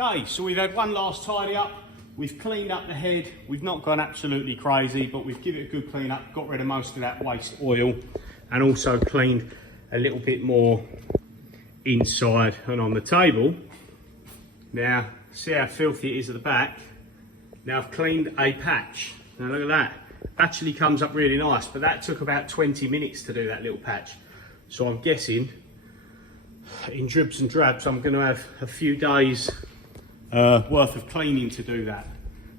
Okay, so we've had one last tidy up. We've cleaned up the head. We've not gone absolutely crazy, but we've given it a good clean up, got rid of most of that waste oil, and also cleaned a little bit more inside and on the table. Now, see how filthy it is at the back. Now I've cleaned a patch. Now look at that. Actually comes up really nice, but that took about 20 minutes to do that little patch. So I'm guessing, in dribs and drabs, I'm going to have a few days worth of cleaning to do that.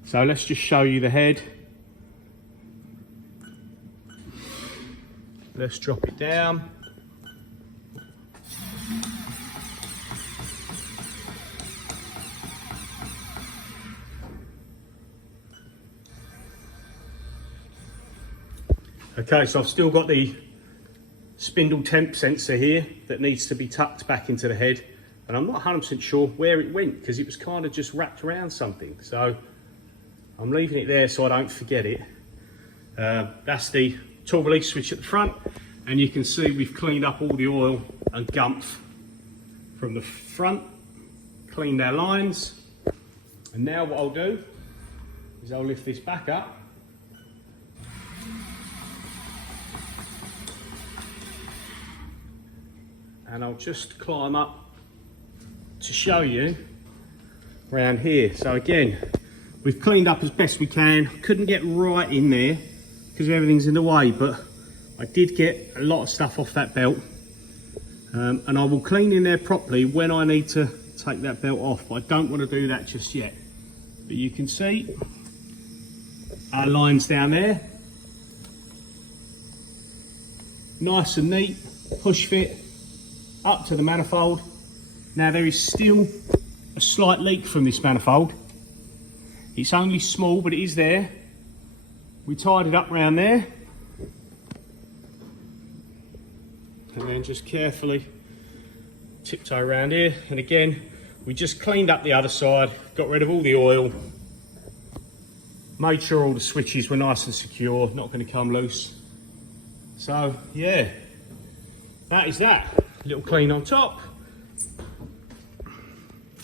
So let's just show you the head. Let's drop it down. Okay, so I've still got the spindle temp sensor here that needs to be tucked back into the head, and I'm not 100% sure where it went because it was kind of just wrapped around something. So I'm leaving it there so I don't forget it. That's the tool release switch at the front, and you can see we've cleaned up all the oil and gumph from the front, cleaned our lines, and now what I'll do is I'll lift this back up. And I'll just climb up to show you around here. So again, we've cleaned up as best we can. Couldn't get right in there because everything's in the way, but I did get a lot of stuff off that belt. And I will clean in there properly when I need to take that belt off, but I don't want to do that just yet. But you can see our lines down there. Nice and neat, push fit up to the manifold. Now there is still a slight leak from this manifold. It's only small, but it is there. We tied it up around there. And then just carefully tiptoe around here. And again, we just cleaned up the other side, got rid of all the oil, made sure all the switches were nice and secure, not going to come loose. So yeah, that is that. A little clean on top.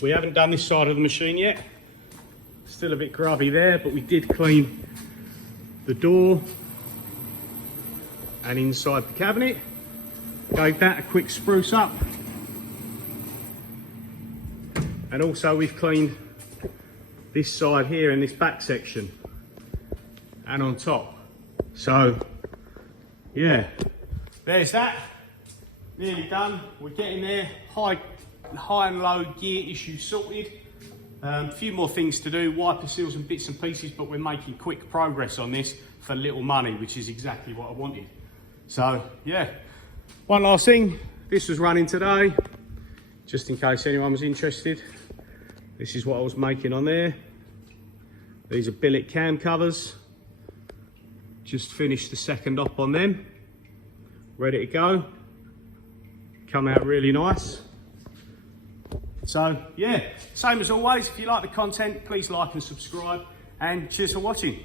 We haven't done this side of the machine yet. Still a bit grubby there, but we did clean the door and inside the cabinet. Gave that a quick spruce up. And also we've cleaned this side here in this back section and on top. So yeah, there's that. Nearly done. We're getting there. High and low gear issues sorted. A few more things to do, wiper seals and bits and pieces, but we're making quick progress on this for little money, which is exactly what I wanted. So yeah, one last thing. This was running today, just in case anyone was interested. This is what I was making on there. These are billet cam covers. Just finished the second op on them. Ready to go. Come out really nice. So yeah, same as always, if you like the content, please like and subscribe, and cheers for watching.